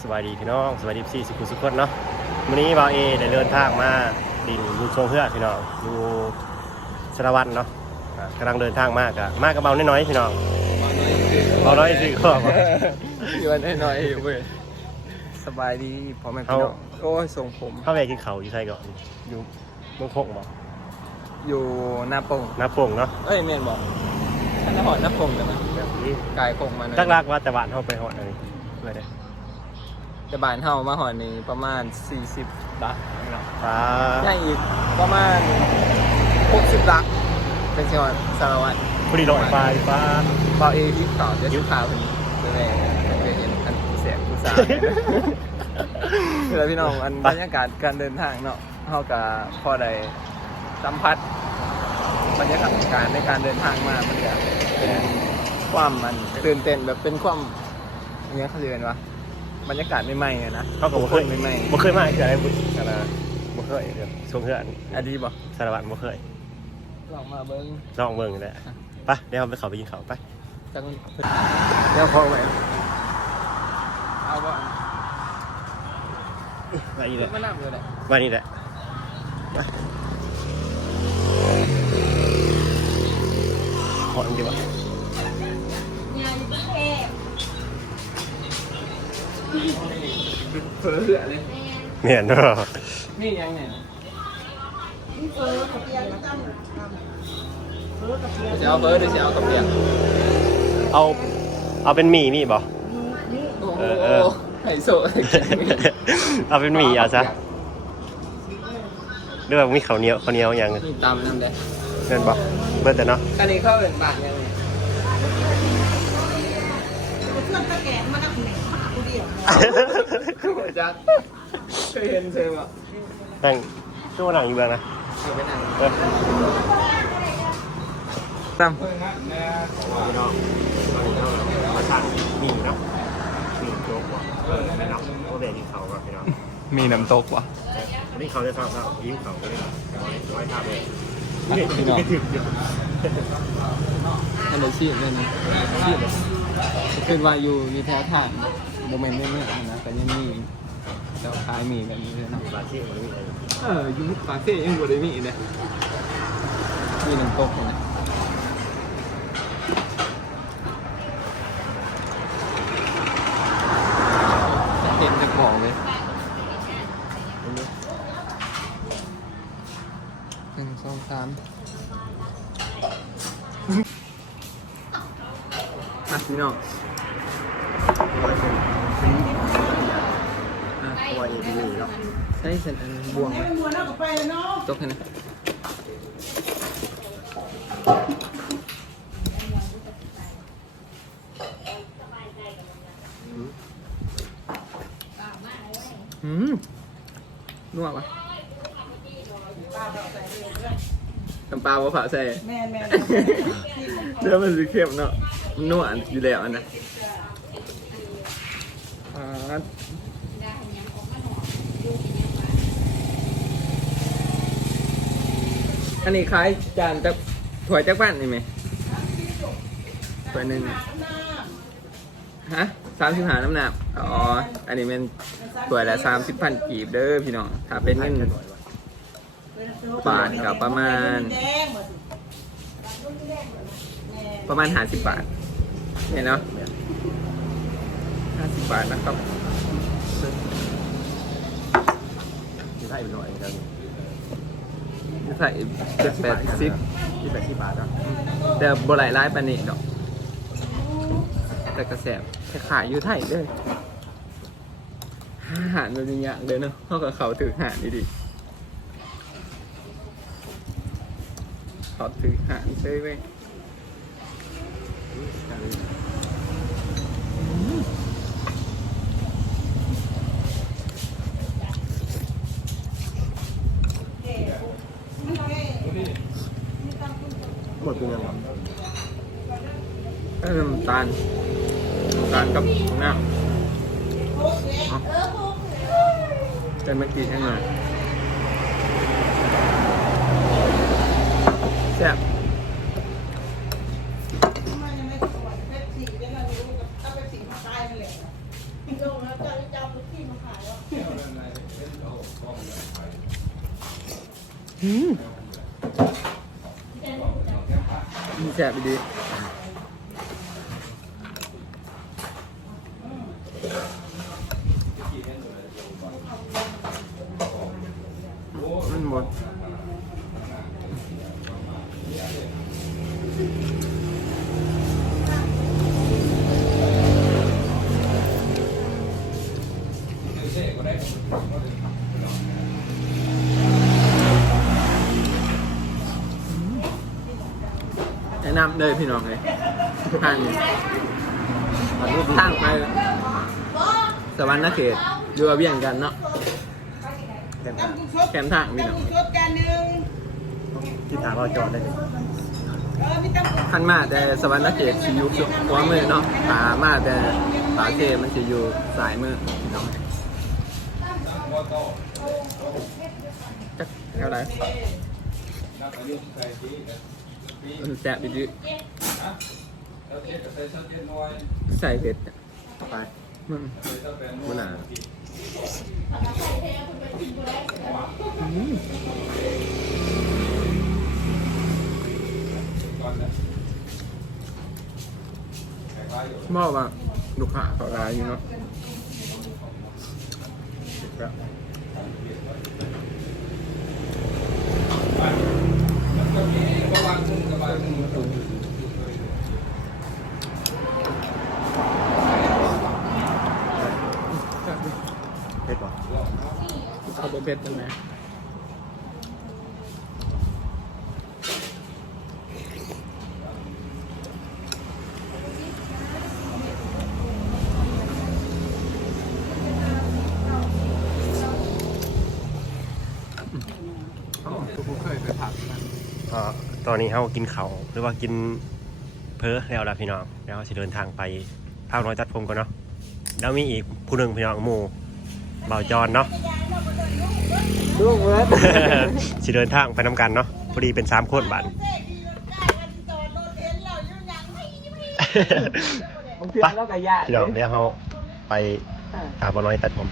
สวัสดีพี่น้องสวัสดีพี่สุขุมสุขคนเนาะวันนี้บ่าวเอได้เดินทางมาดินอยู่ทรงเฮือพี่น้องอยู่สารวัตรเนาะอ่ากำลังเดินทางมากอะมากกับเบาน้อยๆพี่น้องเบาน้อยสิก็บอกอยู่วันน้อยๆเว้ยสบายดีพอแม่พี่น้องโอ้ยทรงผมเข้าไปกินเขาวอยู่ใช่ก่อนอยู่เมืองพกบอกอยู่หน้าปงน้าโป่งเนาะเอ้ยเมนบอกท่านหอดหน้าปงเลยมั้ยแบบนี้กายปงมาหน่อยตักลากว่าแต่บ้านเขาไปหอดเลยเพื่อได้ แต่บ้านเฮามาหอดนี่ประมาณ 40ลักเนาะฟ้าย่างอีกประมาณ 60ลักเป็นจังหวัดสารวัตรพอดีลอยฟ้าฟ้า เปาเอที่ข่าวจะยุข่าวคนนี้เป็นไงเคยเห็นอันเสียงผู้สาวคือพี่น้องอันบรรยากาศการเดินทางเนาะเฮากับพอได้สัมผัสบรรยากาศการในการเดินทางมามันจะเป็นความมันตื่นเต้นแบบเป็นความอยังไงเขาเรียกกันวะ บรรยากาศใหม่ๆอะนะเขาก็บ่เคยใหม่บ่เคยมาเกิดอะไรบุญอะไรบ่เคยเดี๋ยวทรงเฮือนๆอะดีบ่สารวัตรบ่เคยลองมาเบิ้งลองเบิ่งเลยไปเดี๋ยวเราไปเขาไปกินเขาวไปจังเดี๋ยวพอไหมเอาบ่ไปนี่แหละมานั่งเลยแหละไปนี่แหละไปขออันเดียวอะ เผลอเหือเลยแม่เนี่ยเนาะนี่ยังไงนี่เฟิร์กับเพียงตั้มเฟิร์กับเพียงจะเอาเบอร์หรือจะเอากับเปียกเอาเอาเป็นหมี่มีบ่นี่โอ้โหเออเออไฮโซเอาเป็นหมี่เอาซะเรื่องมีข้าวเหนียวข้าวเหนียวอย่างมีตามนั่นแหละเงินบ่เบิดแต่เนาะอันนี้เข้าเป็นบาทยังไงเพื่อนตะแกงมานั่งห จักเคยเห็นเคยบ่นั่งช่วงหลังอยู่เบืองนะเคยไปนั่งเออตั้มพี่น้องมาสั่งหมี่เนาะหมี่โจ๊กว่ะเออแนะนำโอเดกินเขาก่อนพี่น้องมีน้ำตกวะอันนี้เขาจะทำครับยิ้มเขาก็ได้ร้อยทำเลยพี่น้องอันเดอร์ชีพเลยนะชีพ คือว่าอยู่อยู่แถวทางโมเมนต์ไม่เนี่ยนะแต่ยังมีเจ้าขายมีกันอยู่เลยเนาะบาที่มันมีอะไรเอออยู่ปากเซ่ยังบ่ได้มีเลยมีหน้ำตกนะเห็นจะบอกเลยหนึ่งสองสาม พี่น้องอะตัวเองมีเนาะใช้เส้นอันบวงไหมมัวนั่งกับไปเนาะตกให้นะอืมนัวปะน้ำปลาว่าผ่าใส่แม่แม่เนื้อมันสีเข้มเนาะมั นนัวอยู่แล้วอันนะอ่าอันนี้คล้ายจานจะถั่วยจักบ้านนี่ไหมถ้วยหนึ่งฮะสามสิบหาน้ำหนักอ๋อ อันนี้เป็นถ้วยละสามสิบพันกีบเด้อพี่น้องถ้าเป็นเงินบาทกับประมาณแดงหมดประมาณห้าสิบบาท เห็นเนาะห้าสิบบาทนะครับที่ไทยเป็นหน่อยแล้วใส่เจ็ดแปดสิบที่แปดที่บาทอะแต่บหลายร้ายปานนี้ดอก แต่กระแสแค่ขายอยู่ไทยเลยอาหารมันเป็นอย่างเลยเนาะเขากับเขาถือหารดีๆเขาถือหารใช่ไหม หมดเป็นยังไง ก็น้ำตาลน้ำตาลกับน้ำเอาแต่เมื่อกี้ยังไงแซ่บ ทำไมยังไม่สวยเพชร สียังไงไม่รู้กับถ้าเป็นสีมาตายนั่นแหละโยงแล้วจะจำอืมมีแสบดี มันแนะนำเลยพี่น้องเลยทางนี้ทางไปสวรรค์นเขตอยู่เบียงกันเนาะ มทางแคมทางพี่น้องตำสดจานหนึ่งที่ถามเราจอดได้เลยเออมีตำขันมาแต่สวรรค์นเขตชิอยุหัวมือเนาะขามาแต่ปาเกมันจะอยู่สายมือพี่น้องจักเท่าไหร่มันแสบดีใส่เผ็ดอะไปอื มมันหนาบอกว่าลูกค้าเขารายอยู่เนาะเผ็ดป่ะ เอาตัวเผ็ดกันไหมอ๋อทุกเคยไปผักมันก็ตอนนี้เรากินเขาวหรือว่ากินเพอแล้วล่ะพี่น้องแล้วจะเดินทางไปภาคน้อยตัดผมก่อนเนาะแล้วมีอีกผู้หนึ่งพี่น้องหมู่เบาจอนเนาะ ลูกเว้ยสิเดินทางไปนำกันเนาะพอดีเป็นสามคนบันเซ่ดีรถใกล้กันจอดรถเห็นเราอยู่หยังไม่ไม่บางทีแล้วก็ยากพี่น้องเดี๋ยวเราไปหาบอน้อยตัดผม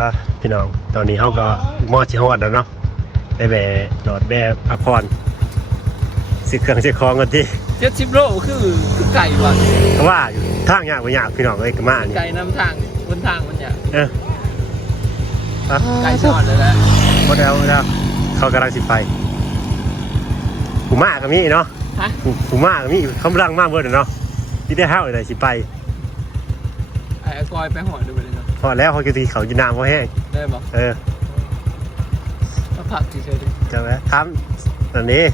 อะพี่น้องตอนนี้เขาก็มอดชิฮอดแล้วเนาะได้แบบโหลดแบบอภรสิเครื่องสิคองกันที่เจ็ดสิบโลคือคือไก่ว่ะเพราะว่าทางยากไม่ยากพี่น้องเอ้ยก็มานี่ไก่นำทางบนทางมันเนี่ยเอออะไก่ชอดเลยแหละหมดแล้วหมดแล้วเขากำลังสิไปผูมาก็มีเนาะฮะผูผูมาก็มีเขากำลังมากเบิดเนาะที่ได้ห้าวอะไรสิไปไอ้กอยไปหอดูไปเลยเนาะ พอแล้วเขาจะตีเขาจีนามเขาแห้งได้บอกเออมาผักเฉยๆดิจะไหมทำอันนี้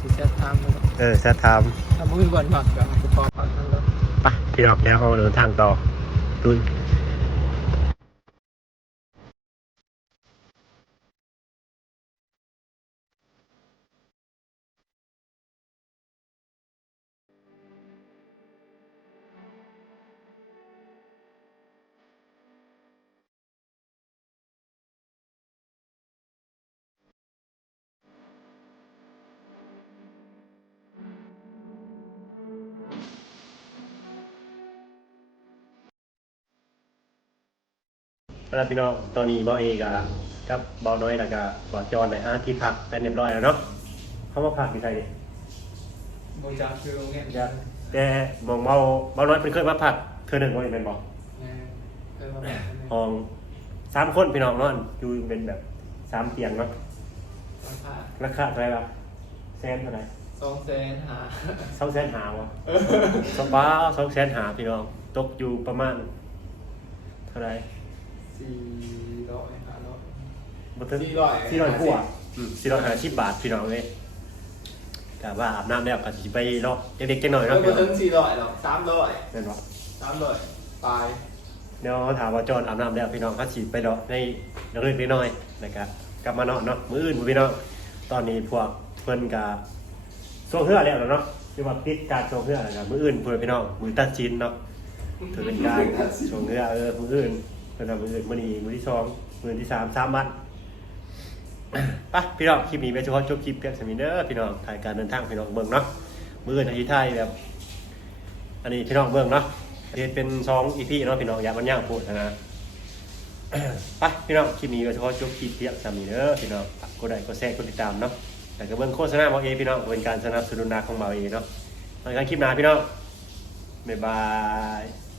สิแซ่บทำแล้วก็เออจะททำมือก่อนผักกับกูพอผักนั่นแล้วำไปพี่น้องแล้วเขาเดินทางต่อดุย แล้วพี่น้องตอนนี้บอเอกอะกับบอน้อยแล้วก็บอจอนในอาที่พักเป็นเรียบร้อยแล้วเนาะเขามาพักที่ไทยดิบริจาคคือโรงเรียนจะแต่มองเบาเบาน้อยเป็นเคยมาพักเธอหนึ่งคนเป็นบอกเคยมาแบบห้องสามคนพี่น้องเนาะอยู่เป็นแบบสามเตียงเนาะราคาราคาเท่าไหร่ละแสนเท่าไหร่สองแสนหาสองแสนหาวะสองบ้าสองแสนหาพี่น้องตกอยู่ประมาณ เท่าไหร่ สี่ร้อยห้าร้อย บ่ถึงสี่ร้อยสี่ร้อยกว่าอืมสี่ร้อยห้าสิบบาทพี่น้องเลยกะว่าอาบน้ำแล้วก็สิไปเนาะเด็กๆจังหน่อยเอเนาะอพี่มาน้ถึองงสี่ร้อยหรอกสามร้อยเห็นบ่ สามร้อยตายเดี๋ยวเขาถามว่าจอนอาบน้ำแล้วพี่น้องเขาสิไปเนาะในเล็กๆน้อยๆนะครับกลับมานอนเนาะมื้ออื่นบ่พี่น้องตอนนี้พวกเพิ่นกะส่งเฮือแล้วเนาะคือว่าติดการส่งเฮือแล้วก็มื้ออื่นเพิ่นพี่น้องมื้อตัดชินเนาะถือเป็นการส่งเรือเออมืออื่น เป็นมืออื่นมือนี้มือที่สองมือที่สามสามวันไปพี่น้องคลิปนี้ไปเฉพาะจบคลิปเพียงสมิเนอร์พี่น้องถ่ายการเดินทางพี่น้องเบิ่งเนาะมืออื่นทางที่ไทยแบบ อันนี้พี่น้องเบิ่งเนาะเฮ็ดเป็นซองอีพีเนาะพี่น้องอยากมันย่างพูดนะไปพี่น้องคลิปนี้ก็เฉพาะจบคลิปเพียงสมิเนอร์พี่น้องกกดไลค์กดแชร์กดติดตามเนาะแต่ก็เบิ่งโฆษณาเบาเอพี่น้องเป็นการสนับสนุนนาของเบาเอเนาะในการคลิปหน้าพี่น้องบ๊ายบาย